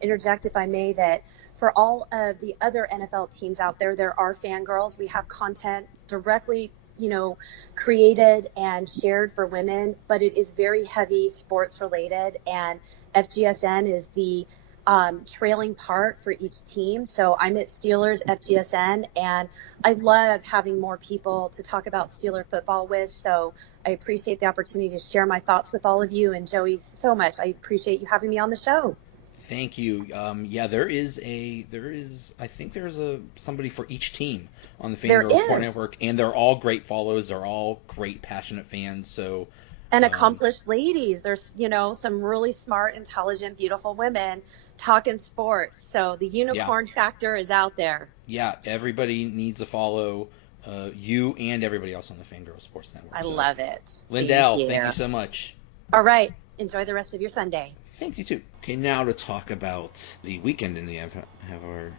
interject, if I may, that for all of the other NFL teams out there, there are fangirls. We have content directly, created and shared for women, but it is very heavy sports related. And FGSN is the trailing part for each team. So I'm at Steelers FGSN, and I love having more people to talk about Steeler football with. So I appreciate the opportunity to share my thoughts with all of you, and Joey, so much. I appreciate you having me on the show. Thank you. Yeah, I think there's somebody for each team on the There Fangirl Sport is. Network, and they're all great follows. They're all great, passionate fans. So, And um, accomplished ladies. There's, some really smart, intelligent, beautiful women talking sports. So the yeah, unicorn factor is out there. yeah, everybody needs to follow you and everybody else on the Fangirl Sports Network. I So, love it. Thank Lyndell, thank you you. so much. All right. Enjoy the rest of your Sunday. Thank you too. Okay, now to talk about the weekend in the NFL, have our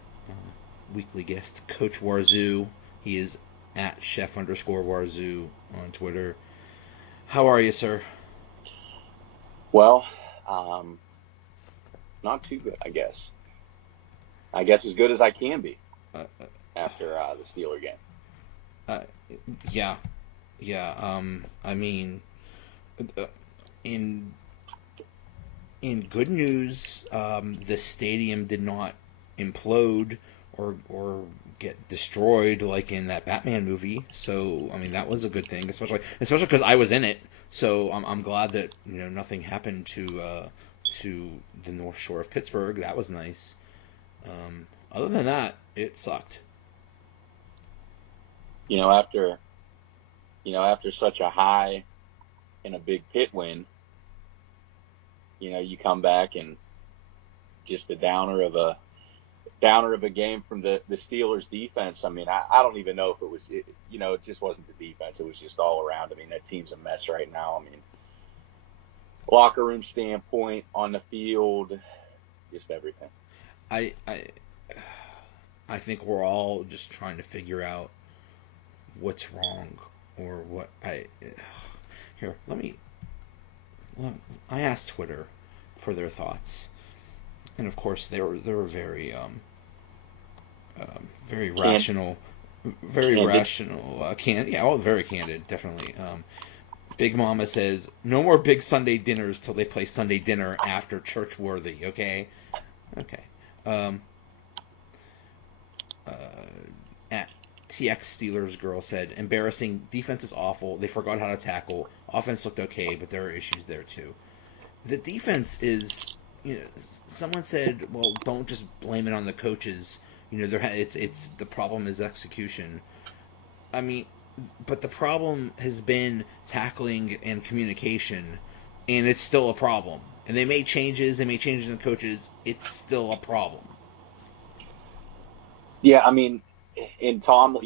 weekly guest, Coach Warzu. He is at chef_Warzu on Twitter. How are you, sir? Well, not too good, I guess. I guess as good as I can be Uh, after the Steeler game. uh, yeah, yeah. I mean, uh, in good news, the stadium did not implode or get destroyed like in that Batman movie. So I mean that was a good thing, especially because I was in it. So I'm glad that nothing happened to the North Shore of Pittsburgh. That was nice. Other than that, it sucked. You know, after after such a high and a big pit win, you come back and just a downer of a game from the Steelers defense. I mean, I don't even know if it was it just wasn't the defense. It was just all around. I mean, that team's a mess right now. I mean, locker room standpoint, on the field, just everything. I I I think we're all just trying to figure out what's wrong or what I here. I asked Twitter for their thoughts, and of course they were very very Can rational, very Candid. rational. Yeah, oh, very candid, definitely. Big Mama says no more big Sunday dinners till they play Sunday dinner after church worthy. Okay, okay. Um, uh, at TX Steelers girl said embarrassing. Defense is awful. They forgot how to tackle. Offense looked okay, but there are issues there too. The defense is, someone said, well, don't just blame it on the coaches. It's the problem is execution. I mean, but the problem has been tackling and communication, and it's still a problem. And they made changes. They made changes in coaches. It's still a problem. Yeah, I mean, in Tom,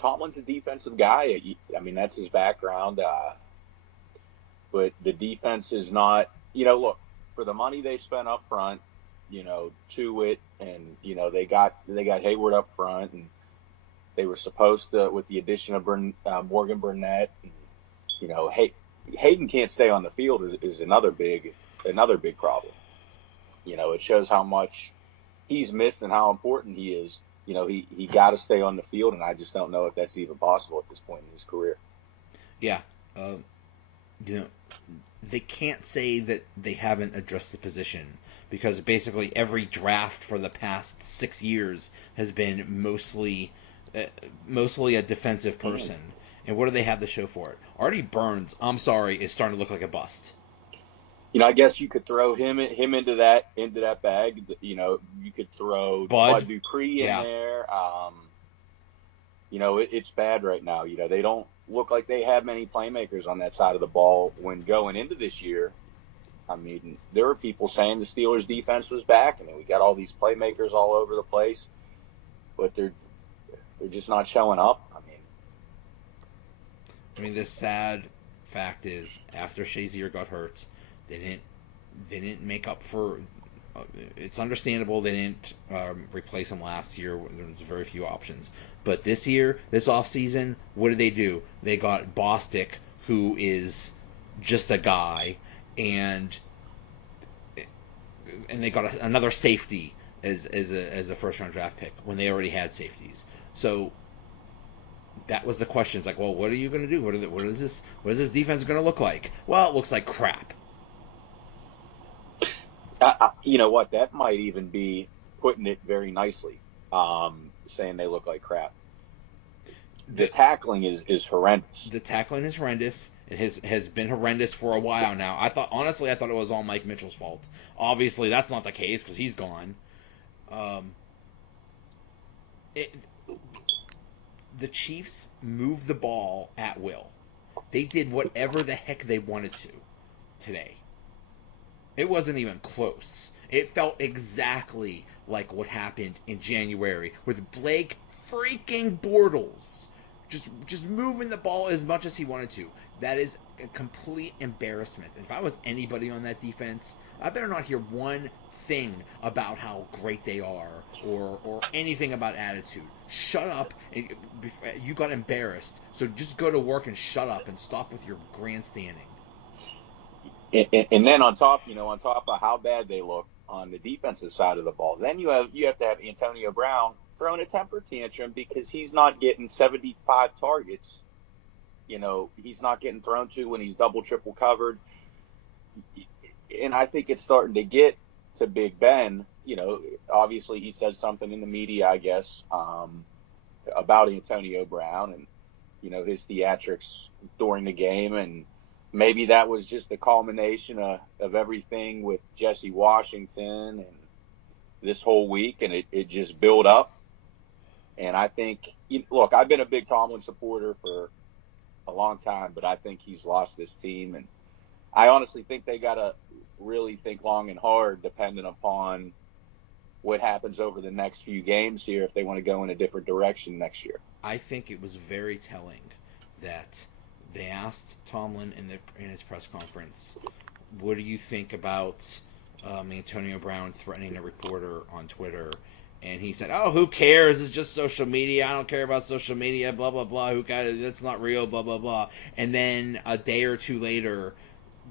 Tomlin's a defensive guy. I mean, that's his background. But the defense is not. Look, for the money they spent up front, to it, and they got Hayward up front, and they were supposed to, with the addition of Morgan Burnett, and, Hayden can't stay on the field is another big problem. It shows how much he's missed and how important he is. He got to stay on the field, and I just don't know if that's even possible at this point in his career. Yeah. Uh, you know, they can't say that they haven't addressed the position because basically every draft for the past 6 years has been mostly a defensive person. And what do they have to show for it? Artie Burns, I'm sorry, is starting to look like a bust. I guess you could throw him into that bag. You could throw Bud, Bud Dupree in yeah, there. It's bad right now. They don't look like they have many playmakers on that side of the ball when going into this year. I mean, there were people saying the Steelers' defense was back. I mean, we got all these playmakers all over the place, but they're just not showing up. the sad fact is after Shazier got hurt, they didn't make up for. It's understandable they didn't replace him last year. There was very few options, but this year, this offseason, what did they do? They got Bostic, who is just a guy, and and they got another safety as a first round draft pick when they already had safeties. So that was the question. It's like, well, what are you going to do? What is this defense going to look like? Well, it looks like crap. You know what? That might even be putting it very nicely, saying they look like crap. The tackling is horrendous. The tackling is horrendous. It has been horrendous for a while now. I thought it was all Mike Mitchell's fault. Obviously, that's not the case because he's gone. The Chiefs moved the ball at will. They did whatever the heck they wanted to today. It wasn't even close. It felt exactly like what happened in January with Blake freaking Bortles just moving the ball as much as he wanted to. That is a complete embarrassment. If I was anybody on that defense, I better not hear one thing about how great they are or anything about attitude. Shut up. You got embarrassed, so just go to work and shut up and stop with your grandstanding. And then on top of how bad they look on the defensive side of the ball, then you have to have Antonio Brown throwing a temper tantrum because he's not getting 75 targets. You know, he's not getting thrown to when he's double, triple covered. And I think it's starting to get to Big Ben. You know, obviously he said something in the media, I guess, about Antonio Brown and, you know, his theatrics during the game. And maybe that was just the culmination of everything with Jesse Washington and this whole week, and it just built up. And I think, look, I've been a big Tomlin supporter for a long time, but I think he's lost this team. And I honestly think they got to really think long and hard, depending upon what happens over the next few games here, if they want to go in a different direction next year. I think it was very telling that they asked Tomlin in his press conference, what do you think about Antonio Brown threatening a reporter on Twitter? And he said, oh, who cares? It's just social media. I don't care about social media, blah, blah, blah. Who got it? That's not real, blah, blah, blah. And then a day or two later,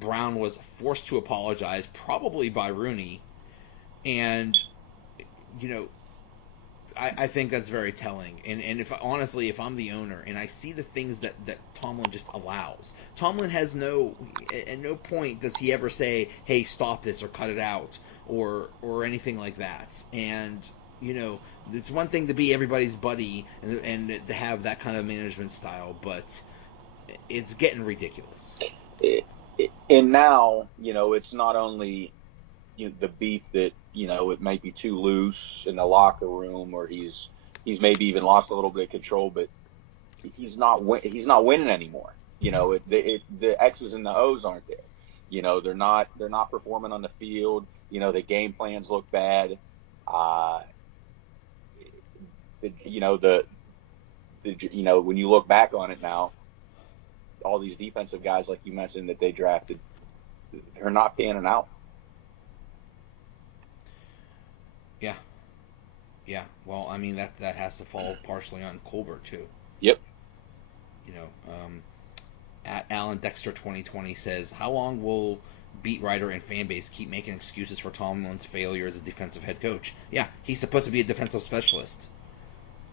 Brown was forced to apologize, probably by Rooney. And, you know, I think that's very telling. And if I'm the owner and I see the things that Tomlin just allows, Tomlin has at no point does he ever say, hey, stop this or cut it out or anything like that. And, you know, it's one thing to be everybody's buddy and to have that kind of management style, but it's getting ridiculous. And now, you know, it's not only the beef that, you know, it might be too loose in the locker room or he's maybe even lost a little bit of control, but he's not winning anymore. You know, the X's and the O's aren't there. You know, they're not performing on the field. You know, the game plans look bad. When you look back on it now, all these defensive guys, like you mentioned, that they drafted, they're not panning out. Yeah. Well, I mean, that has to fall partially on Colbert, too. Yep. You know, at Alan Dexter 2020 says, how long will beat writer and fan base keep making excuses for Tomlin's failure as a defensive head coach? Yeah, he's supposed to be a defensive specialist.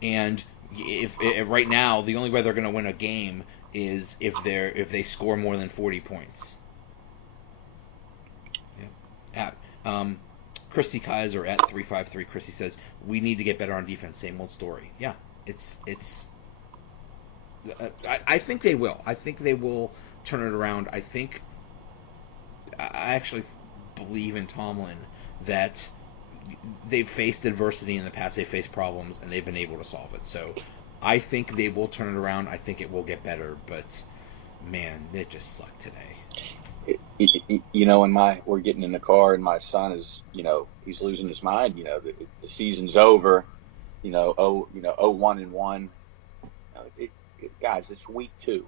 And if right now, the only way they're going to win a game is if they score more than 40 points. Yeah. Christy Kaiser at 353. Christy says, we need to get better on defense. Same old story. Yeah, it's. I think they will. I think they will turn it around. I actually believe in Tomlin that they've faced adversity in the past. They've faced problems, and they've been able to solve it. So I think they will turn it around. I think it will get better. But, man, they just suck today. You know, we're getting in the car, and my son is, you know, he's losing his mind. You know, the season's over. 1-1. Guys, it's week 2.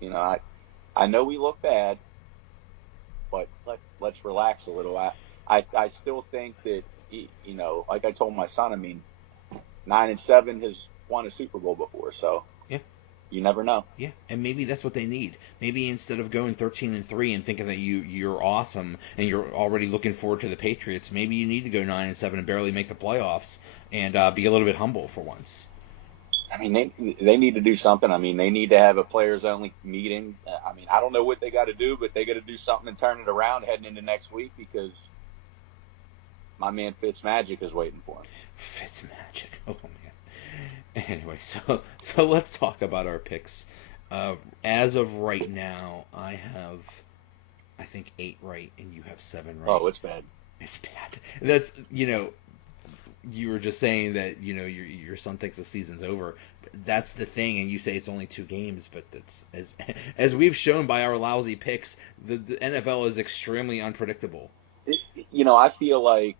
You know, I know we look bad, but let's relax a little. I still think that, you know, like I told my son, I mean, 9-7 has won a Super Bowl before, so yeah. You never know. Yeah, and maybe that's what they need. Maybe instead of going 13-3 and thinking that you're awesome and you're already looking forward to the Patriots, maybe you need to go 9-7 and barely make the playoffs and be a little bit humble for once. I mean, they need to do something. I mean, they need to have a players only meeting. I mean, I don't know what they got to do, but they got to do something and turn it around heading into next week because my man Fitzmagic is waiting for him. Fitzmagic, oh man. Anyway, so let's talk about our picks. As of right now, I have, I think, 8 right, and you have 7 right. Oh, it's bad. It's bad. That's, you were just saying that, your son thinks the season's over. That's the thing, and you say it's only 2 games, but that's as we've shown by our lousy picks, the NFL is extremely unpredictable. I feel like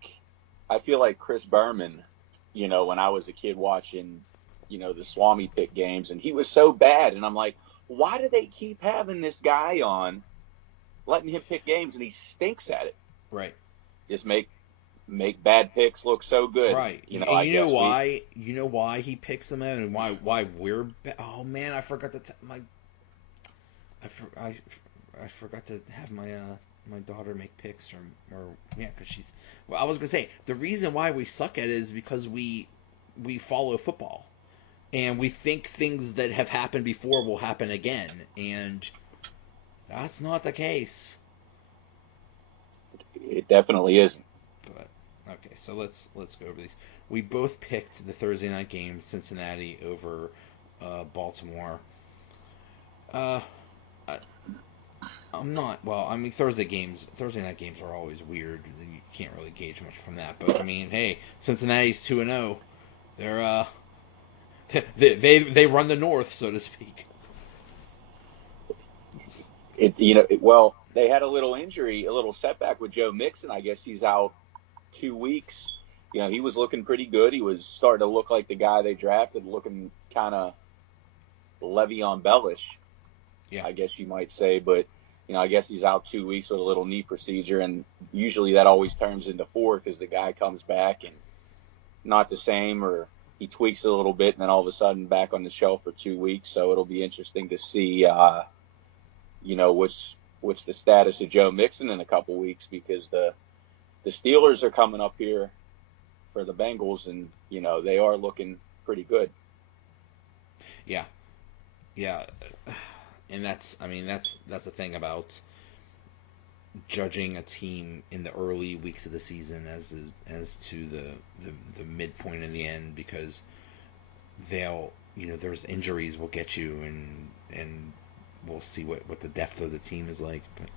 Chris Berman, when I was a kid watching, the Swami pick games, and he was so bad, and I'm like, why do they keep having this guy on, letting him pick games, and he stinks at it? Right. Just make bad picks look so good. Right. You know why he picks them in, and why we're oh man, I forgot to I forgot to have my daughter make picks or yeah, because she's I was gonna say the reason why we suck at it is because we follow football and we think things that have happened before will happen again, and that's not the case. It definitely isn't. But okay, so let's go over these. We both picked the Thursday night game, Cincinnati over Baltimore. I'm not. Well, I mean, Thursday night games are always weird. You can't really gauge much from that. But I mean, hey, Cincinnati's 2-0. They're they run the North, so to speak. Well, they had a little injury, a little setback with Joe Mixon. I guess he's out 2 weeks. He was looking pretty good. He was starting to look like the guy they drafted, looking kind of Le'Veon Bellish, Yeah, I guess you might say. But I guess he's out 2 weeks with a little knee procedure, and usually that always turns into 4 because the guy comes back and not the same, or he tweaks it a little bit, and then all of a sudden back on the shelf for 2 weeks. So it'll be interesting to see, what's the status of Joe Mixon in a couple weeks, because the Steelers are coming up here for the Bengals, and they are looking pretty good. yeah, and that's the thing about judging a team in the early weeks of the season as to the midpoint and the end, because they'll there's injuries will get you, and we'll see what the depth of the team is like. But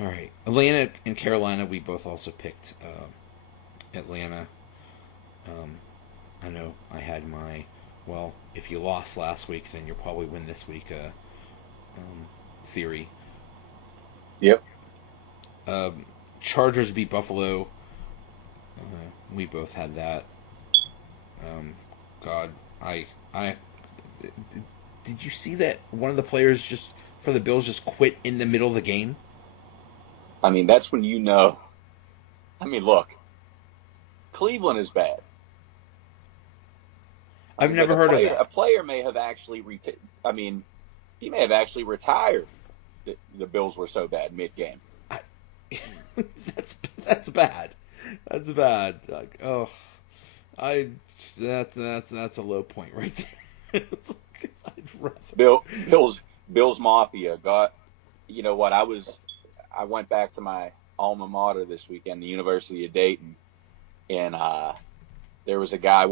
all right, Atlanta and Carolina, we both also picked Atlanta. I know I had my, well, if you lost last week, then you'll probably win this week theory. Yep. Chargers beat Buffalo. We both had that. God, I did you see that one of the players just for the Bills just quit in the middle of the game? I mean, that's when I mean, look, Cleveland is bad. I've never heard of that. A player may have actually he may have actually retired. The Bills were so bad mid-game. That's bad. That's bad. Like, oh, that's a low point right there. It's like, I'd rather... Bills Mafia got. You know what? I went back to my alma mater this weekend, the University of Dayton, and there was a guy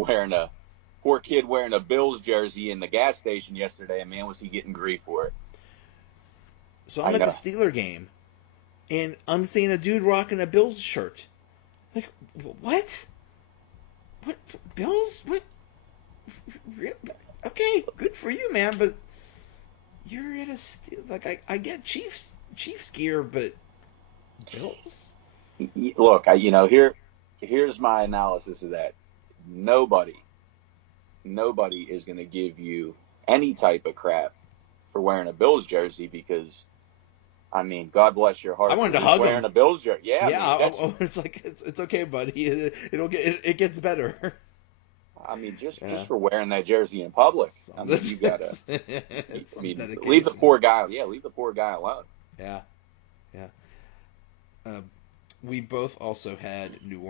poor kid wearing a Bills jersey in the gas station yesterday, and man, was he getting grief for it. So I'm at the Steeler game, and I'm seeing a dude rocking a Bills shirt. Like, what? What? Bills? What? Okay, good for you, man, but you're at a Steelers. Like, I get Chiefs gear, but Bills? Look, here's my analysis of that. Nobody is going to give you any type of crap for wearing a Bills jersey, because, I mean, God bless your heart. I wanted to hug wearing him. A Bills jersey. Yeah. Yeah, it's like, it's okay, buddy. It gets better. I mean, just for wearing that jersey in public. I mean, you gotta. I mean, leave the poor guy. Yeah, leave the poor guy alone. Yeah. We both also had New